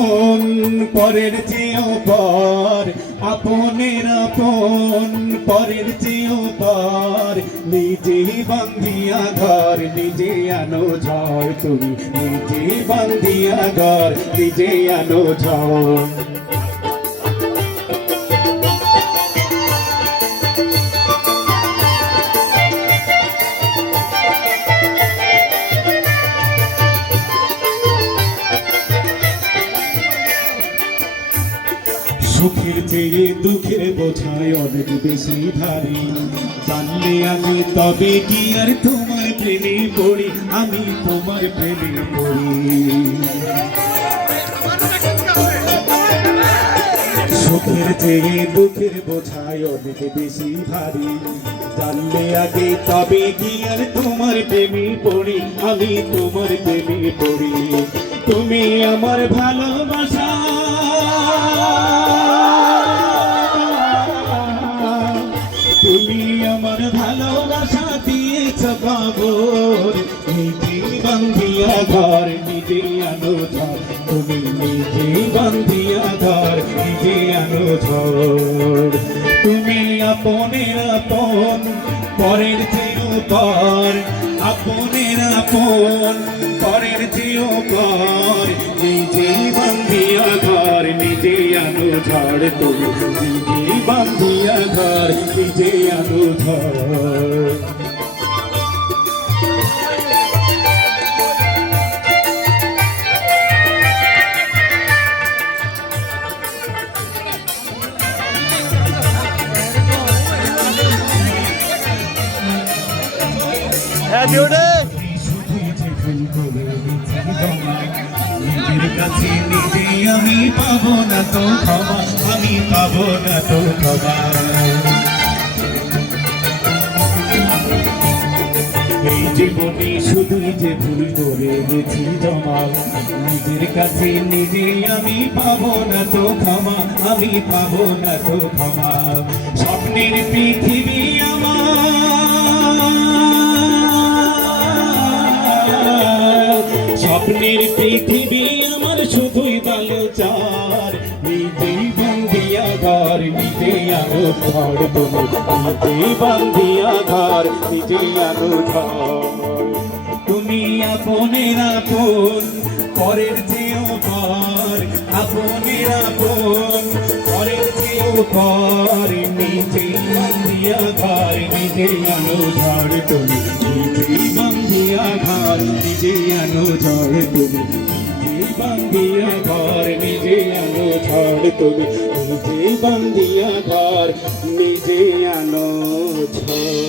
আপন পরের চেয়েও পর, আপনের আপন পরের চেয়েও পর, নিজে বান্ধিয়া ঘর নিজে আনো ঝড়, তুমি নিজে বান্ধিয়া ঘর নিজে আনো ঝড়। সুখের চেয়ে দুঃখের বোঝায় অনেক বেশি ভারী, জানলে আমি তবে কি আর তোমার প্রেমে পড়ি, আমি তোমার প্রেমে পড়ি। সুখের চেয়ে দুঃখের বোঝায় অনেক বেশি ভারী, জানলে আগে তবে কি আর তোমার প্রেমে পড়ি, আমি তোমার প্রেমে পড়ি। তুমি আমার ভালোবাসা, তুমি আমার ভালোবাসা দিয়েছ খবর, নিজে বান্ধিয়া ঘর নিজে আনো ঝড়, তুমি নিজে বান্ধিয়া ঘর নিজে আনো ঝড়। তুমি আপনের আপন পরের চেয়েও পর, আপনের আপন পরের চেয়েও পর, নিজে বান্ধিয়া ঘর নিজে আনো ঝড়, তুমি নিজে বান্ধিয়া ঘর নিজে আনো ঝড়। নিজের কাছে নিজে আমি পাবো না তো ক্ষমা, আমি পাবো না তো ক্ষমা। এই জীবনে শুধুই যে ভুল করে গেছি জমা, নিজের কাছে নিজে আমি পাবো না তো ক্ষমা, আমি পাবো না তো ক্ষমা। স্বপ্নের পৃথিবী আমার, স্বপ্নের পৃথিবী আমার শুধুই ভালো চার, নিজেই বান্ধিয়া ঘর নিজে আনো ঝড়, তুমি নিজে বান্ধিয়া ঘর নিজে আনো ঝড়। তুমি আপনের আপন পরের চেয়েও পর, আপনের আপন পরের চেয়েও পর, নিজে বান্ধিয়া ঘর নিজে আনো ঝড়, তুমি নিজে বান্ধিয়া ঘর নিজে আনো ঝড়, তুমি নিজে বান্ধিয়া ঘর নিজে আনো ঝড়, তুমি নিজে বান্ধিয়া ঘর নিজে আনো ঝড়।